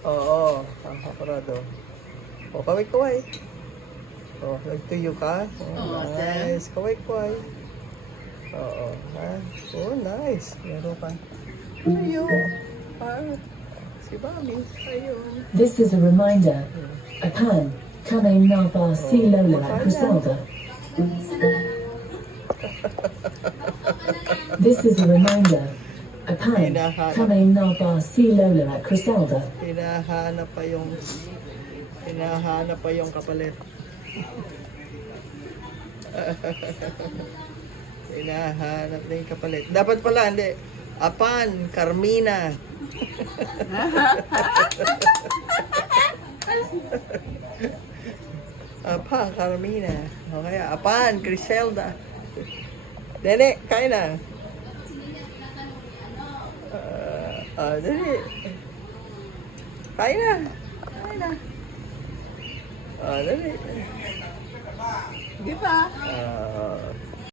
Oo, kakakarado. O, kaway-kaway. O, nagtuyo ka. Oh, nice. Kaway-kaway. Oo, ha? Oh, nice. Meron ka. Tayo. Ah, si Bobby. Tayo. This is a reminder. Apan, Kame Naba Si Lola at Griselda. This is a reminder. Apan, Kame Naba Si Lola at Griselda. Hinahanap pa yung kapalit. Hinahanap na yung kapalit. Dapat pala, hindi. Apan, Carmina. Apan, Carmina. O kaya, Apan, Griselda. Dene, kain na. Dali. Kain na. Kain na. Dali. Di ba?